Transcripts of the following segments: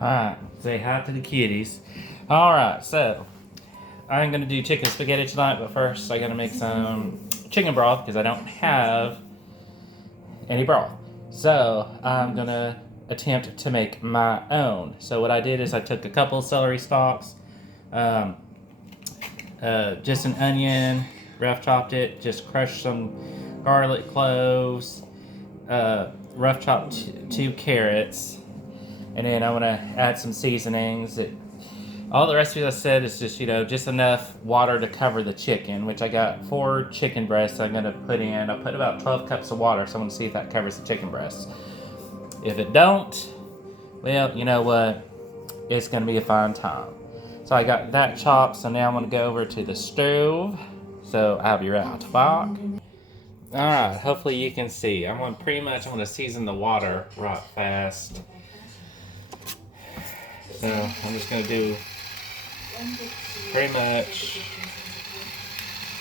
Alright, say hi to the kitties. Alright, so I'm gonna do chicken spaghetti tonight, but first I gotta make some chicken broth because I don't have any broth. So I'm gonna attempt to make my own. So what I did is I took a couple celery stalks, um, just an onion, rough chopped it, just crushed some garlic cloves, rough chopped two carrots, and then I want to add some seasonings. All the recipes I said is just, just enough water to cover the chicken, which I got 4 chicken breasts I'm going to put in. I put about 12 cups of water, so I'm going to see if that covers the chicken breasts. If it don't, well, you know what? It's going to be a fun time. So I got that chopped, so now I'm going to go over to the stove. So I'll be right back. Alright, hopefully you can see. I'm going to season the water right fast. So I'm just going to do pretty much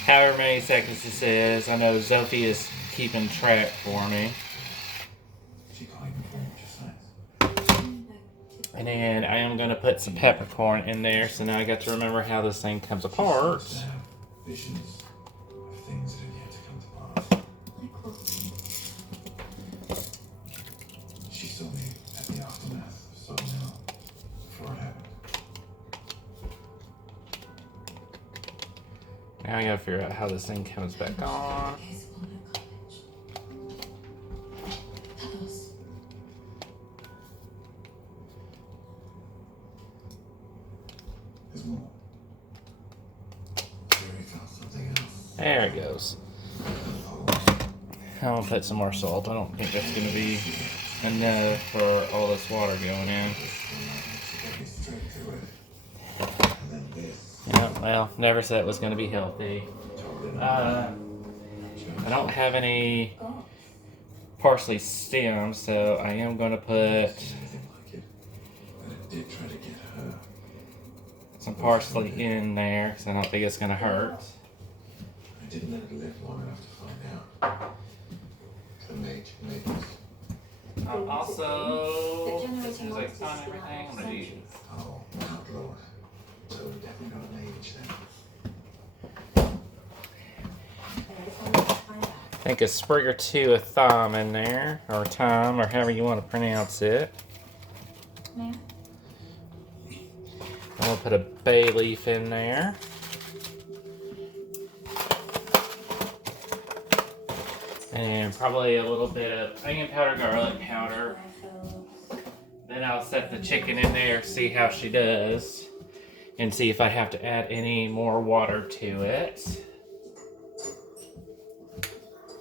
however many seconds this is. I know Sophie is keeping track for me. And then I am going to put some peppercorn in there, so now I got to remember how this thing comes apart. Visions of things that have yet to come to pass. She saw me at the aftermath of so now before it happened. Now I gotta figure out how this thing comes back on. There it goes. I'm gonna put some more salt. I don't think that's gonna be enough for all this water going in. Yeah, well, never said it was gonna be healthy. I don't have any parsley stems, so I am gonna put some parsley in there because I don't think it's gonna hurt. I didn't let it live long enough to find out. Also, as soon as I find everything, I'm gonna use. Oh, Lord. So we definitely got an age then. I think a sprig or two of thyme in there, or thyme, or however you want to pronounce it. I'm gonna put a bay leaf in there. And probably a little bit of onion powder, garlic powder. Then I'll set the chicken in there, see how she does, and see if I have to add any more water to it.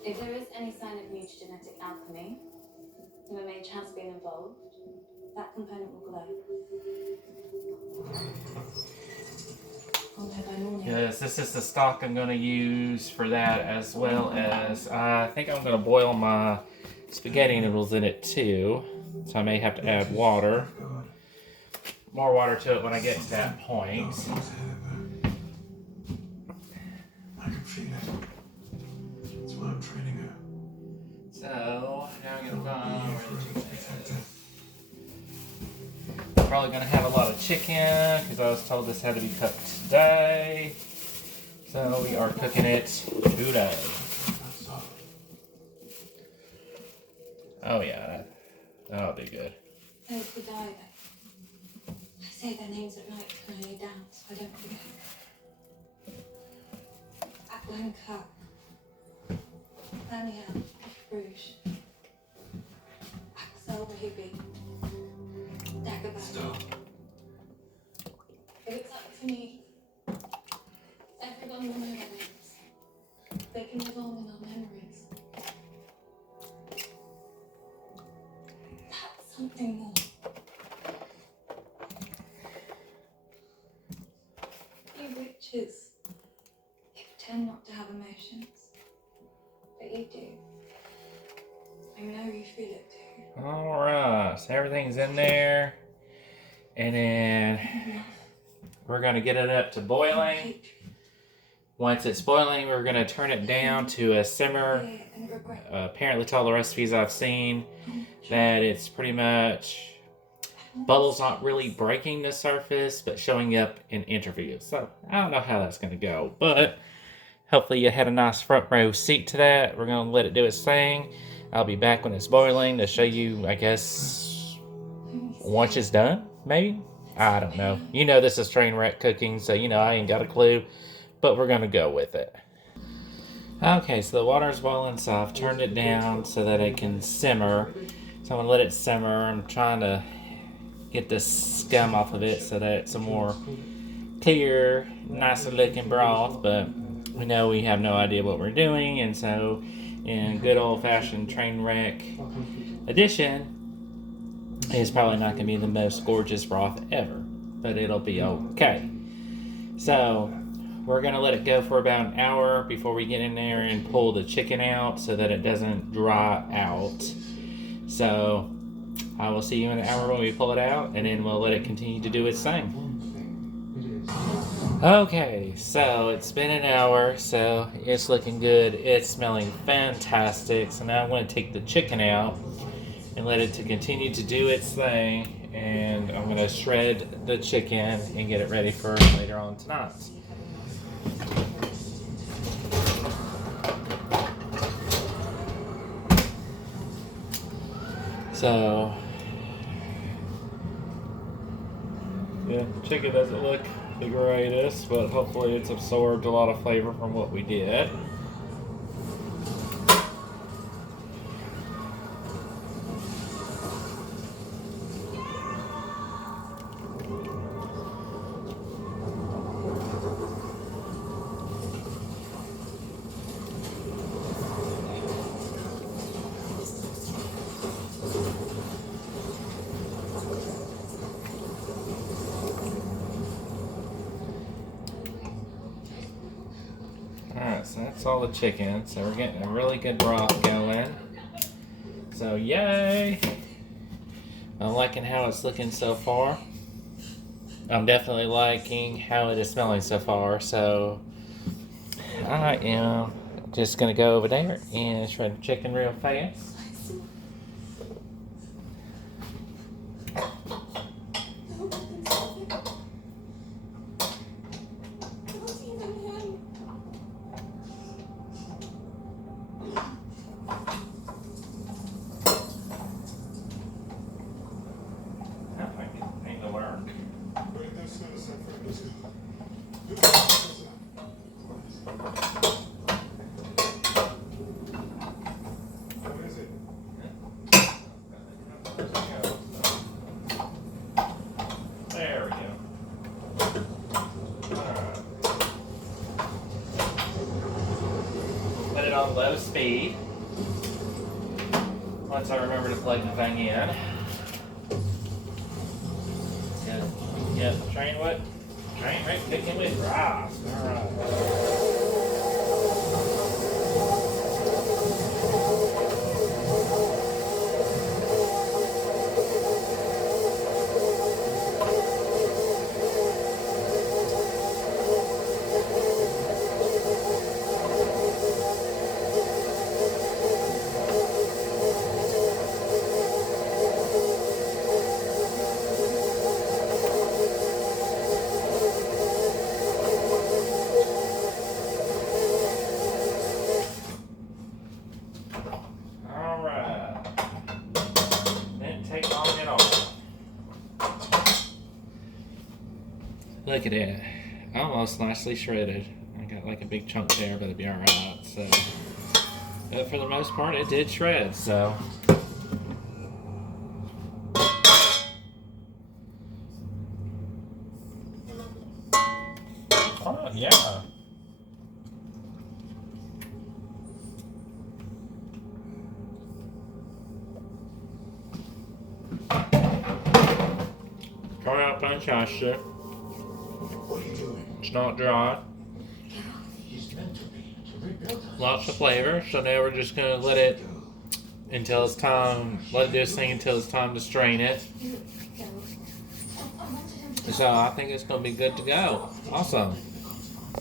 If there is any sign of mutagenetic alchemy, there may chance being involved, that component will glow. Yes, this is the stock I'm going to use for that, as well as I think I'm going to boil my spaghetti noodles in it too. So I may have to add water. More water to it when I get to that point. I can feel it. That's why I'm training her. So now I'm going to find probably going to have a lot of chicken because I was told this had to be cooked today. So we are cooking it today. Oh yeah, that'll be good. Those who die, I say their names at night to lay down so I don't forget. Atlanka, Ania, Bruges, Axel Baby, Dagobah. Stop. If it's up to me, everyone will know their names. They can live on in our memories. That's something more. You witches, you pretend not to have emotions, but you do. I know you feel it too. Alright, so everything's in there. And then we're going to get it up to boiling. Once it's boiling, we're going to turn it down to a simmer. Apparently, to all the recipes I've seen, that it's pretty much bubbles not really breaking the surface, but showing up in interviews. So I don't know how that's going to go, but hopefully you had a nice front row seat to that. We're going to let it do its thing. I'll be back when it's boiling to show you, I guess, once it's done, maybe? I don't know. You know this is Trainwreck cooking, so you know I ain't got a clue, but we're going to go with it. Okay, so the water's boiling, so I've turned it down so that it can simmer. So I'm going to let it simmer. I'm trying to get the scum off of it so that it's a more clear, nicer looking broth, but we know we have no idea what we're doing, and so in good old-fashioned Trainwreck edition, it's probably not going to be the most gorgeous broth ever, but it'll be okay. So we're going to let it go for about an hour before we get in there and pull the chicken out so that it doesn't dry out. So I will see you in an hour when we pull it out, and then we'll let it continue to do its thing. Okay, so it's been an hour, so it's looking good. It's smelling fantastic. So now I'm going to take the chicken out and let it to continue to do its thing, and I'm going to shred the chicken and get it ready for later on tonight. So yeah, the chicken doesn't look the greatest, but hopefully it's absorbed a lot of flavor from what we did. Alright, so that's all the chicken. So we're getting a really good broth going. So yay! I'm liking how it's looking so far. I'm definitely liking how it is smelling so far. So I am just going to go over there and shred the chicken real fast. There we go. Alright. Put it on low speed. Once I remember to plug the thing in. Yep, Trainwreck cooking with Broth. Alright. Look at it. Almost nicely shredded. I got like a big chunk there, but it'll be alright. So, but for the most part, it did shred. So, oh yeah. Try out fantastic. What are you doing? It's not dry. He's meant to be. Lots of flavor. So now we're just gonna let it until it's time. Let it do its thing until it's time to strain it. So I think it's gonna be good to go. Awesome.